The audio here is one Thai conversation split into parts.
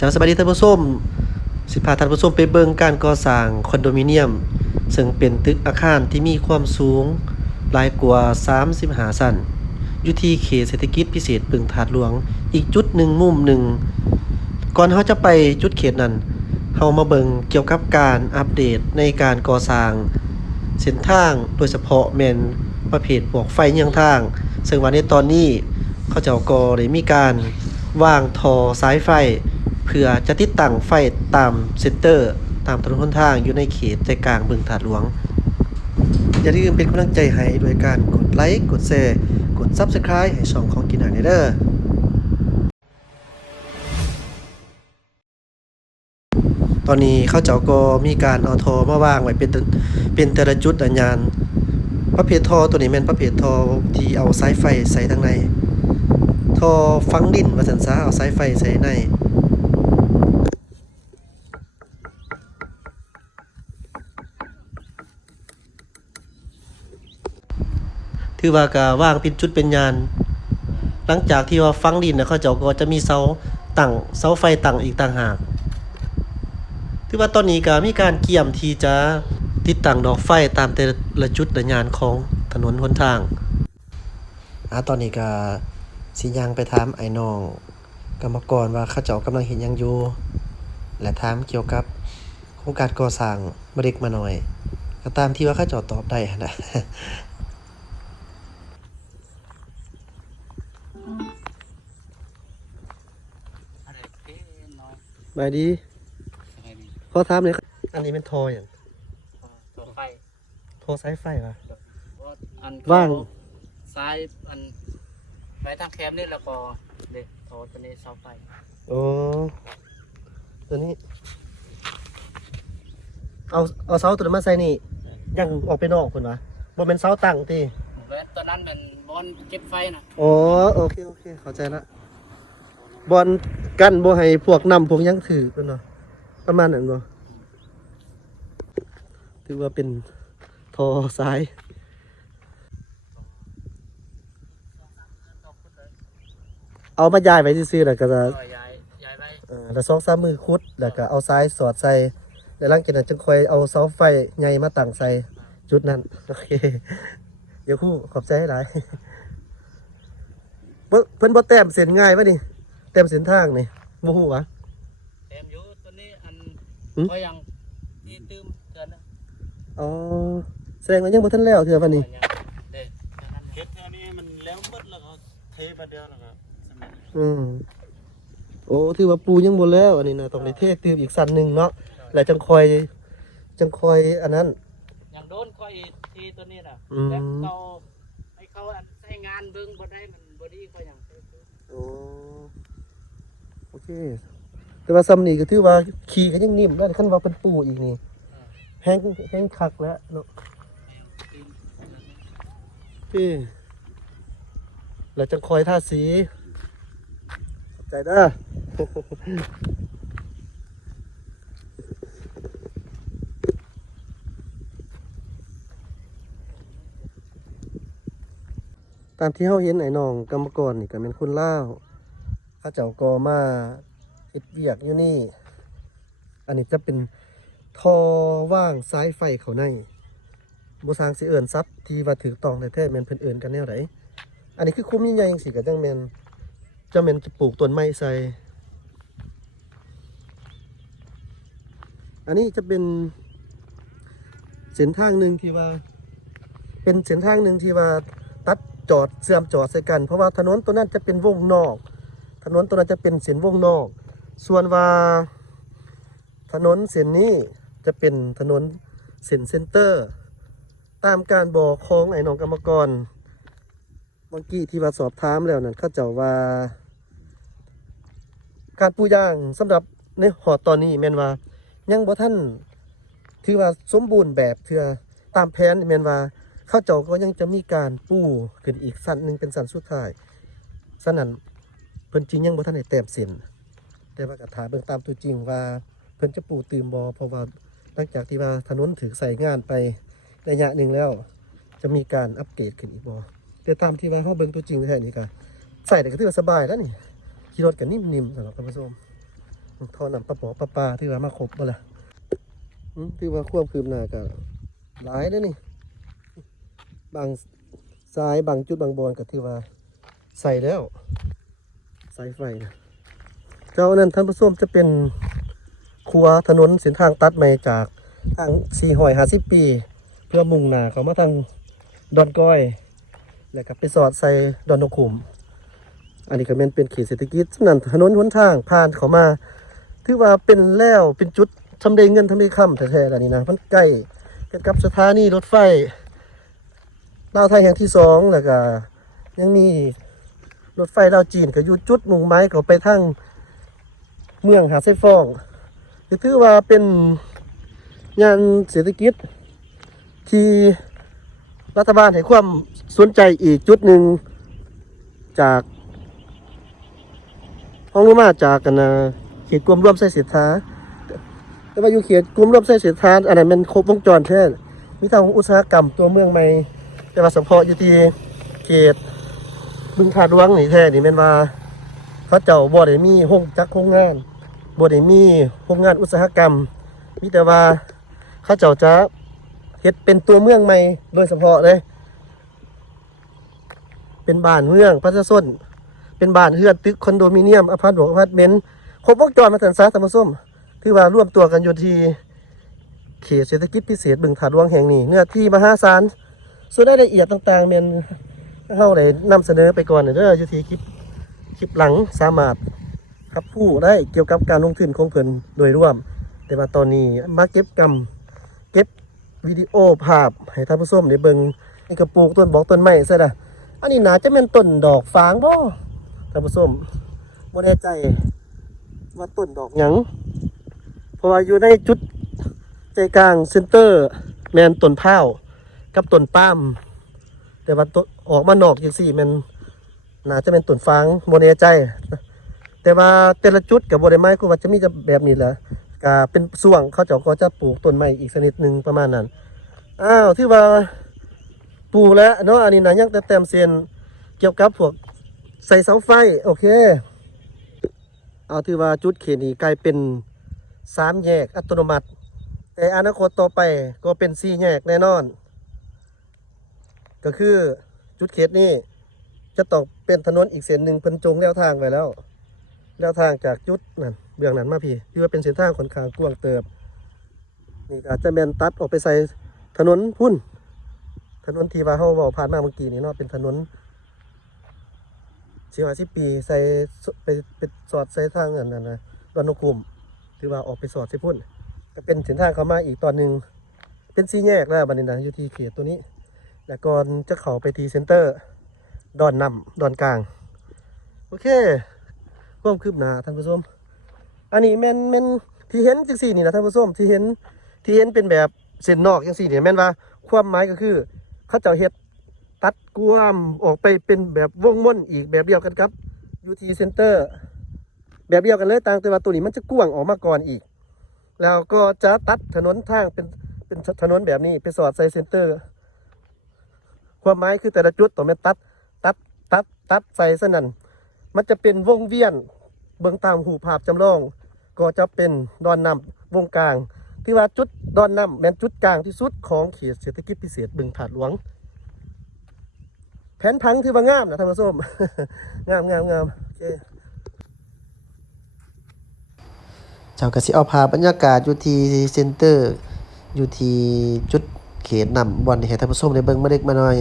จาสบายดีท่านผู้ชมสิพาท่านผู้ชมไปเบิ่งการก่อสร้างคอนโดมิเนียม ซึ่งเป็นตึกอาคารที่มีความสูงหลายกว่า 35 ชั้นอยู่ที่เขตเศรษฐกิจพิเศษบึงถาดหลวง อีกจุดหนึ่งมุมหนึ่ง ก่อนเขาจะไปจุดเขตนั้นเฮามาเบิ่งเกี่ยวกับการอัปเดตในการก่อสร้างเส้นทางโดยเฉพาะแมนประเภทพวกไฟเยืองทาง ซึ่งว่าในตอนนี้เขาเจ้าก็ได้มีการวางทอสายไฟ เพื่อจะติดตั้งไฟตามเซ็นเตอร์ ตามถนนหนทางอยู่ในเขตใจกลางบึงถาดหลวง อย่าลืมเป็นกำลังใจให้โดยการกดไลค์กดแชร์กด Subscribe ให้ช่องของกินหาเด้อตอนนี้เขาเจ้าก็มีการเอาทอมาวางไว้เป็นเป็นแต่ละจุดอันยานประเภททอตัวนี้แม่นประเภททอที่เอาสายไฟใส่ทางในทอฟังดินว่าสันซาเอาสายไฟใส่ใน ถือว่าก็ว่างเป็นจุดเป็นยาน หลังจากที่ว่าฟังดินนะเขาเจ้าก็จะมีเสาตั้งเสาไฟตั้งอีกต่างหากถือว่าตอนนี้ก็มีการเกี่ยมที่จะติดตั้งดอกไฟตามแต่ละจุดละยานของถนนหนทางอะตอนนี้ก็สิยังไปถามไอ้น้องกรรมกรว่าเขาเจ้ากำลังเห็นยังอยู่ และถามเกี่ยวกับโครงการก่อสร้างมาเด็กมาหน่อย ก็ตามที่ว่าเขาเจ้าตอบได้นะ บายดีสบายดีขอถามเลยอันนี้เป็นทออย่างอ่าตัวไฟทอสายไฟวะว่าอันว่างซ้ายอันไปทางแคมป์นี่แล้วก็เด็กโทอตัวนี้เสาไฟโอ้ตัวนี้ เอาเอาเสาตัวนั้นมาใส่นี่ ยังออกไปนอกคนวะบ่เป็นเสาตั้งติแว้ตัวนั้นเป็นบอลเก็บไฟนะอ๋อโอเคโอเคเข้าใจละ บอลกันบ่ให้พวกนำพวกหยังถือเพิ่นเนาะประมาณนั้นบ่ถือว่าเป็นทอสายเอามาย้ายไว้ซื่อๆแล้วก็จะก็ย้ายย้ายไปเออแล้วสองสามมือคุดแล้วก็เอาซ้ายสอดใส่แล้วหลังจากนั้นจึงค่อยเอาเสาไฟใหญ่มาตั้งใส่จุดนั้นโอเคเดี๋ยวครู่ขอบใจให้หลายเพิ่นเพิ่นบ่แต้มเส้นง่ายปะนี่แต้มเส้นทางนี่บ่ฮู้วะเต็มอยู่ตัวนี้อันหืมก็ยังที่ตื้มเกินนะอ๋อแสดงว่ายังบ่ทันแล้วเทื่อปะนี่ก็ยังเด็กตัวนั้นเฮ็ดเท่านี้มันแล้วหมดแล้วก็เทมาเดียวแล้วก็สำเร็จอืมโอ้ถือว่าปูยังบ่แล้ว อันนี้นะต้องได้เทตืมอีกสั้นหนึงเนาะแล้วจังคอย จังคอยอันนั้นยังโดนค่อยทีตัวนี้น่ะอืมแล้วเขาให้เขาอันใช้งานเบิ่งบ่ได้มันบ่ดีก็ยังโอ้โอเค แต่ว่าซ้ำนี่ก็ถือว่าขี่ก็ยังนิ่มได้คันว่าเป็นปูอีกนี่แห้งแห้งคักแล้วเนาะพี่แล้วจังคอยท่าสีขอบใจเด้อตามที่เฮาเห็นไอ้น้องกรรมกรนี่ก็เป็นคนลาวเขาเจ้าก็มาเฮ็ดเวียกอยู่นี่ อันนี้จะเป็นท่อว่างสายไฟเขาในบสร้างสิเอิ้นซับที่ว่าถูกต้องแต่เท้แมนเพิ่นเอิ้นกันแนวใดอันนี้คือคุ้มใหญ่ๆจังซี่ก็จังแม่นจะแมนจะปลูกต้นไม้ใส่อันนี้จะเป็นเส้นทางหนึ่งที่ว่า เป็นเส้นทางหนึ่งที่ว่าตัดจอดเสื่อมจอดใส่กัน เพราะว่าถนนตัวนั้นจะเป็นวงนอก ถนนตัวนั้นจะเป็นเส้นวงนอก ส่วนว่า ถนนเส้นนี้จะเป็นถนนเส้นเซ็นเตอร์ ตามการบอกของไอ้น้องกรรมกรเมื่อกี้ที่ว่าสอบถามแล้วนั่นเขาเจ้าว่า การปูย่างสำหรับในหอตอนนี้แม่นว่า ยังบ่ท่านถือว่าสมบูรณ์แบบเถือตามแผนแม่นว่าข้าวเจ้าก็ยังจะมีการปูขึ้นอีกสั้นหนึ่งเป็นสั้นสุดท้ายสั้นนั้น พิ่นจริงยังบ่ทันได้แต้มเส้นแต่ว่ากระถาเบิ่งตามตัวจริงว่าเพิ่นจะปูตื่มบ่เพราะว่าหลังจากที่ว่าถนนถือใส่งานไประยะหนึ่งแล้ว จะมีการอัปเกรดขึ้นอีกบ่แต่ตามที่ว่าเฮาเบิ่งตัวจริงแท้นี่ก็ใส่ได้ก็ถือว่าสบายแล้วนี่ขี่รถก็นิ่มๆสำหรับท่านผู้ชมท่อน้ำประปอประปาที่ว่ามาครบบ่ล่ะอืมที่ว่าควบคืบหน้าก็หลายเด้อนี่บางสายบางจุดบางบอนก็ที่ว่าใส่แล้ว สายไฟนะเจ้านั้นท่านผู้ชมจะเป็นครัวถนนเส้นทางตัดใหม่จากทางสี่หอยหาสิบปี เพื่อมุ่งหน้าเขามาทางดอนก้อย แล้วก็ไปสอดใส่ดอนนกขุม อันนี้ก็แม่นเป็นเขตเศรษฐกิจฉะนั้นถนนหนทางผ่านเขามาถือว่าเป็นแล้วเป็นจุดทำได้เงินทำได้คำแท้ๆแล้วนี่นะมันใกล้กันกับสถานีรถไฟลาวไทยแห่งที่สองแล้วก็ยังมี รถไฟลาวจีนก็อยู่จุดมุ่งหมายเขาไปทางเมืองหาดไซฟองก็ถือว่าเป็นงานเศรษฐกิจที่รัฐบาลให้ความสนใจอีกจุดหนึ่งจากห้องลงมาจากกันนะเขตกรมร่วมไส้เสียท้าแต่ว่าอยู่เขตกรมร่วมไส้เสียท้าอันนั้นมันครบวงจรแท้มีทางอุตสาหกรรมตัวเมืองใหม่แต่ว่าเฉพาะอยู่ที่เขต บึงขาดหลวงนี่แท้นี่แม่นว่าเขาเจ้าบ่ได้มีห้องจักรโรงงานบ่ได้มีโรงงานอุตสาหกรรม มีแต่ว่าเขาเจ้าจะเฮ็ดเป็นตัวเมืองใหม่โดยเฉพาะเลย เป็นบ้านเมืองพัฒนเป็นบ้านเฮือนตึกคอนโดมิเนียมอพาร์ตเมนต์อพาร์ตเมนต์ครบวงจรมาถึงสาธรรมส้มที่ว่าร่วมตัวกันอยู่ที่เขตเศรษฐกิจพิเศษบึงถาดวงแห่งนี้เนื้อที่มหาศาลส่วนรายละเอียดต่างๆเป็น เฮาได้นำเสนอไปก่อนเด้ออยู่ที่คลิปคลิปหลังสามารถครับผู้ได้เกี่ยวกับการลงทุนของเพิ่นโดยรวม แต่ว่าตอนนี้มาเก็บกรรมเก็บวิดีโอภาพให้ท่านผู้ชมได้เบิ่งนี่ก็ปลูกต้นบอกต้นไม้ซะนะอันนี้น่าจะเป็นต้นดอกฟางบ่ท่านผู้ชมบ่แน่ใจว่าต้นดอกหยังเพราะว่าอยู่ในจุดใจกลางเซ็นเตอร์แมนต้นพร้ากับต้นป้าม แต่ว่าต้น ออกมานอกจังซี่มันน่าจะเป็นต้นฟางบ่แน่ใจ แต่ว่าแต่ละจุดกับบ่ได้ไม้ก็ว่าจะมีจะแบบนี้แหละก็เป็นส่วงเขาเจ้าก็จะปลูกต้นไม้อีกชนิดหนึ่งประมาณนั้นอ้าวที่ว่าปลูกแล้วเนาะอันนี้นะยังแต่แต้มเส้นเกี่ยวกับพวกใส่เสาไฟโอเค เอาถือว่าจุดเขตนี้กลายเป็นสามแยกอัตโนมัติ แต่อนาคตต่อไปก็เป็นสี่แยกแน่นอน ก็คือ จุดเขตนี้จะต้องเป็นถนนอีกเส้นหนึ่งเพิ่นจงแล้วทางไว้แล้วแล้วทางจากจุดนั่นเบื้องนั้นมาพี่ที่ว่าเป็นเส้นทางค่อนข้างกว้างเติบนี่อาจจะแมนตัดออกไปใส่ถนนพุ่น ถนนที่ว่าเฮาเว้าผ่านมาเมื่อกี้นี่เนาะเป็นถนนสิบห้าสิปีใส่ไปไปสอดใส่ทางนั้นนะนะดอนนกคุมถือว่าออกไปสอดใส่พุ่นก็เป็นเส้นทางเข้ามาอีกตอนหนึ่งเป็นสี่แยกแล้วบัดนี้นะอยู่ที่เขตตัวนี้ แล้วก่อนจะเข้าไปทีเซ็นเตอร์ ดอนนำดอนกลาง โอเคความคืบหน้าท่านผู้ชมอันนี้แม่นแม่นที่เห็นจังสี่นี่นะท่านผู้ชมที่เห็นที่เห็นเป็นแบบเส้นนอกจังสี่นี่แม่นว่าความหมายก็คือ เขาเจ้าเฮ็ดตัดกวามออกไปเป็นแบบวงม่วนอีกแบบเดียวกันครับ UT Center แบบเดียวกันเลยต่างแต่ว่าตัวนี้มันจะกว้างออกมาก่อนอีก แล้วก็จะตัดถนนทางเป็นเป็นถนนแบบนี้ไปสอดใส่เซ็นเตอร์ ความหมายคือแต่ละจุดต้องแม่นตัด ตัดตัดตัดใส่สนั่นมันจะเป็นวงเวียนเบื้องตามหูภาพจำลอง ก็จะเป็นดอนนำวงกลาง ที่ว่าจุดดอนนำแม่นจุดกลางที่สุดของเขตเศรษฐกิจพิเศษบึงผาดหลวง แผนพังที่ว่างามนะท่านผู้ชมงามงามงามโอเคเจ้ากสิเอาภาบรรยากาศอยู่ที่เซ็นเตอร์อยู่ที่จุด เขตนำบอลให้ท่านผู้ชมได้เบิ่งมาเล็กมาน้อย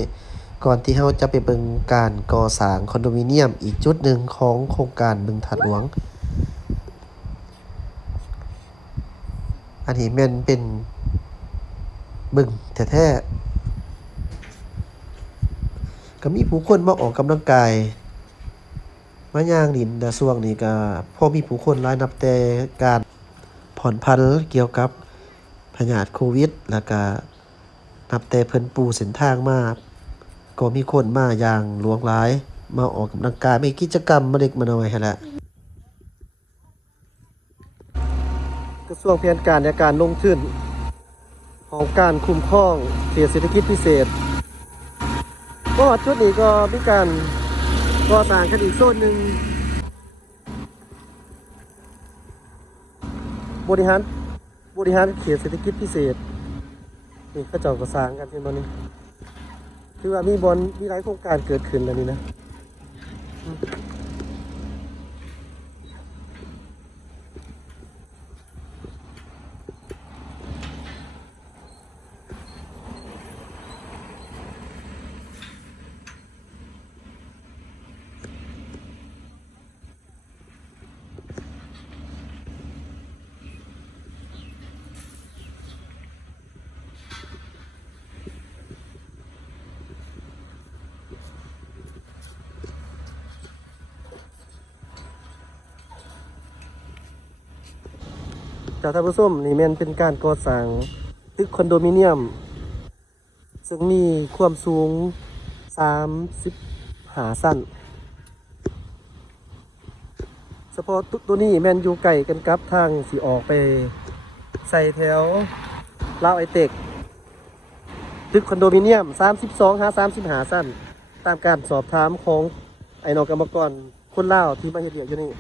ก่อนที่เราจะไปเบิ่งการก่อสร้างคอนโดมิเนียมอีกจุดหนึ่งของโครงการบึงถัดหลวง อันนี้แม่นเป็นบึงแท้ๆก็มีผู้คนมาออกกำลังกายมาย่างดินแต่ช่วงนี้ก็พอมีผู้คนรายนับแต่การผ่อนพันเกี่ยวกับพยาธิโควิด แล้วก็ นับแต่เพิ่นปูเส้นทางมา ก็มีคนมาอย่างหลวงหลาย มาออกกำลังกายมีกิจกรรมมาเล็กมาน้อยแหละกระทรวงแผนการในการลงทุนของการคุ้มครองเขตเศรษฐกิจพิเศษก็ชุดนี้ก็มีการก่อสร้างกันอีกโซนหนึ่งบริหารบริหารเขตเศรษฐกิจพิเศษ นี่ก็จอดประสางกันที่บอลนี้คือว่ามีบอลมีหลายโครงการเกิดขึ้นแล้วนี่นะ จากท่านผู้ชมนี่แม่นเป็นการก่อสร้างตึกคอนโดมิเนียม ซึ่งมีความสูง35สั้นเฉพาะตุตัวนี้แมนอยู่ไก่กันกับทางสีออกไป ใส่แถวลาวไอเต็กตึกคอนโดมิเนียม 32หา30หาสั้น ตามการสอบถามของไอ้นอกกรรมกรคนลาวที่มาเฮ็ดเรียกอยู่นี่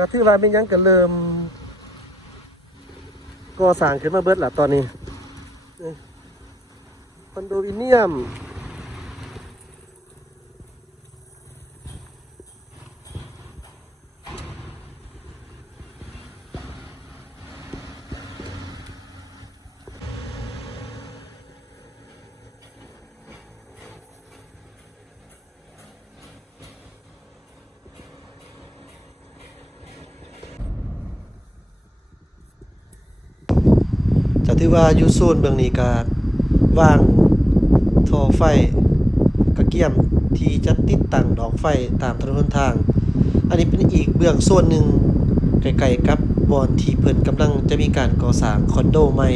ก็ที่ว่าเป็นยังก็เริ่มก่อสร้างขึ้นมาเบิดละตอนนี้คอนโดมิเนียม จากที่ว่าอยู่โซนเบื้องนี้ก็ว่างท่อไฟกระเกียมที่จะติดตั้งดอกไฟตามถนนหนทาง อันนี้เป็นอีกเบื้องส่วนหนึ่งไกลๆกับบอนที่เพิ่นกำลังจะมีการก่อสร้างคอนโดใหม่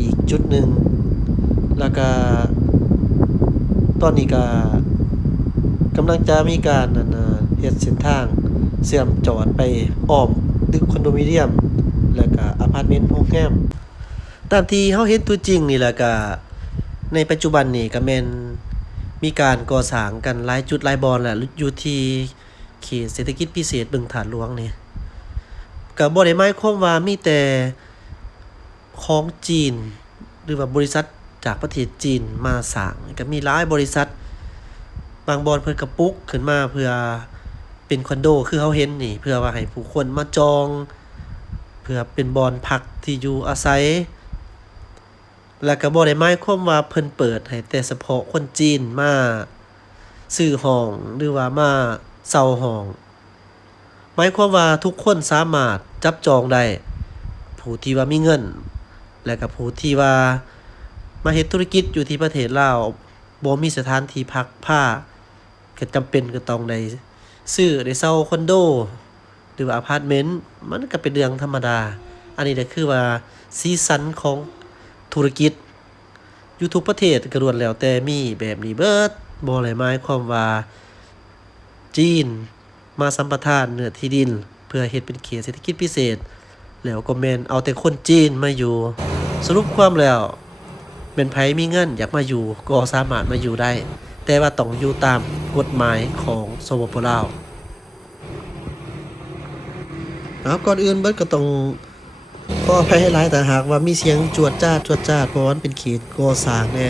อีกจุดหนึ่งแล้วก็ตอนนี้ก็กำลังจะมีการเฮ็ดเส้นทางเชื่อมจอดไปอ้อมตึกคอนโดมิเนียม แล้วก็อพาร์ตเมนต์โรงแรม ตามที่เฮาเห็นตัวจริงนี่แหละก็ในปัจจุบันนี่ก็แม่นมีการก่อสร้างกันหลายจุดหลายบอนแหละอยู่ที่เขตเศรษฐกิจพิเศษบึงฐานหลวงนี่ก็บ่ได้หมายความว่ามีแต่ของจีน หรือว่าบริษัทจากประเทศจีนมาสร้างก็มีหลายบริษัท บางบอนเพิ่นก็ปลุกขึ้นมาเพื่อเป็นคอนโดคือเฮาเห็นนี่ เพื่อว่าให้ผู้คนมาจอง เพื่อเป็นบอนพักที่อยู่อาศัย แล้วก็บ่ได้หมายความว่าเพิ่นเปิดให้แต่เฉพาะคนจีนมาซื้อห้องหรือว่ามาเช่าห้องหมายความว่าทุกคนสามารถจับจองได้ผู้ที่ว่ามีเงิน และก็ผู้ที่ว่ามาเฮ็ดธุรกิจอยู่ที่ประเทศลาวบ่มีสถานที่พักผ้าก็จำเป็นก็ต้องได้ซื้อได้เช่าคอนโด หรือว่าอพาร์ตเมนต์มันก็เป็นเรื่องธรรมดา อันนี้ก็คือว่าสีสันของ ธุรกิจอยู่ทุกประเทศก็ล้วนแล้วแต่มีแบบนี้เบิดบ่ได้หมายความว่า จีน มาสัมปทานเนื้อที่ดิน เพื่อเฮ็ดเป็นเขตเศรษฐกิจพิเศษ แล้วก็แมนเอาแต่คนจีนมาอยู่ สรุปความแล้วเป็นไผมีเงินอยากมาอยู่ก็สามารถมาอยู่ได้ แต่ว่าต้องอยู่ตามกฎหมายของสปปลาวครับก่อนอื่นเบิดก็ต้อง ขออภัยให้หลายแต่หากว่ามีเสียงจวดจ้าจวดจ้าเพราะว่ามันเป็นเขตก่อสร้างแน่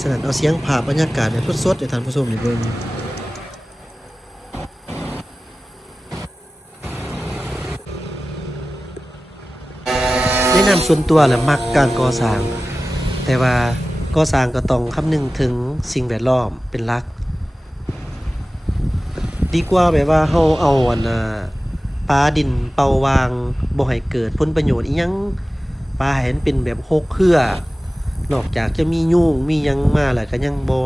ฉะนั้นเอาเสียงภาบรรยากาศเนี่ยสดๆให้ท่านผู้ชมได้เบิ่งแนะนำส่วนตัวแหละมักการก่อสร้าง แต่ว่าก่อสร้างก็ต้องคำนึงถึงสิ่งแวดล้อมเป็นหลัก ดีกว่าแบบว่าเฮาเอาอันน่ะ ปลาดินเป่าวางบ่ให้เกิดผลประโยชน์อีหยังปลาให้มันเป็นแบบโคกเครือนอกจากจะมียุ่งมียังมาแล้วก็ยังบ่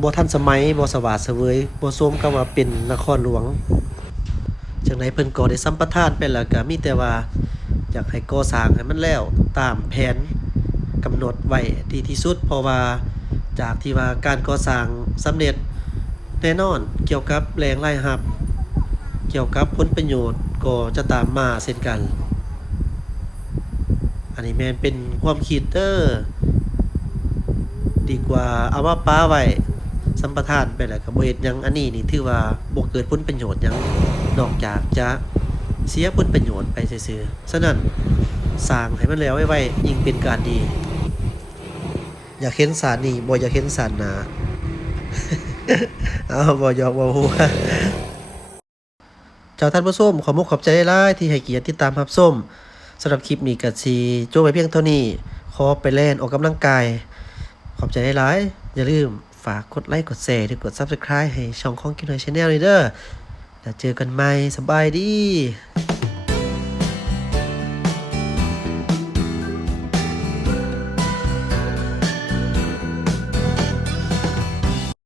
บ่ทันสมัยบ่สว่างเสวยบ่สมกับว่าเป็นนครหลวงจังไดเพิ่นก็ได้สัมปทานไปแล้วก็มีแต่ว่าอยากให้ก่อสร้างให้มันแล้วตามแผนกำหนดไว้ดีที่สุด เพราะว่าจากที่ว่าการก่อสร้างสำเร็จแน่นอนเกี่ยวกับแรงรายรับ เกี่ยวกับผลประโยชน์ก็จะตามมาเช่นกัน อันนี้แมนเป็นความคิดเด้อดีกว่าเอามาป้าไว้สัมปทานไปแหล้วก็บ่เฮ็ดยังอันนี้นี่ถือว่าบ่เกิดผลประโยชน์ยังนอกจากจะเสียผลประโยชน์ไปซื่อๆฉะนั้นสร้างให้มันแล้วไว้ๆยิ่งเป็นการดี อยากเห็นสารนี่บ่อยากเห็นสารหนาเอาบ่หยอกบ่ฮู้ จ้าท่านผู้ชมขอมุกขอบใจหลายๆที่ให้เกียรติติดตามรับชมสำหรับคลิปนี้ก็สิจบไปเพียงเท่านี้ ขอไปเล่นออกกำลังกาย ขอบใจหลายๆอย่าลืมฝากกดไลค์กดแชร์หรือกด Subscribe ให้ช่องของกินหน่อยชาแนลเลยเด้อแล้วเจอกันใหม่สบายดี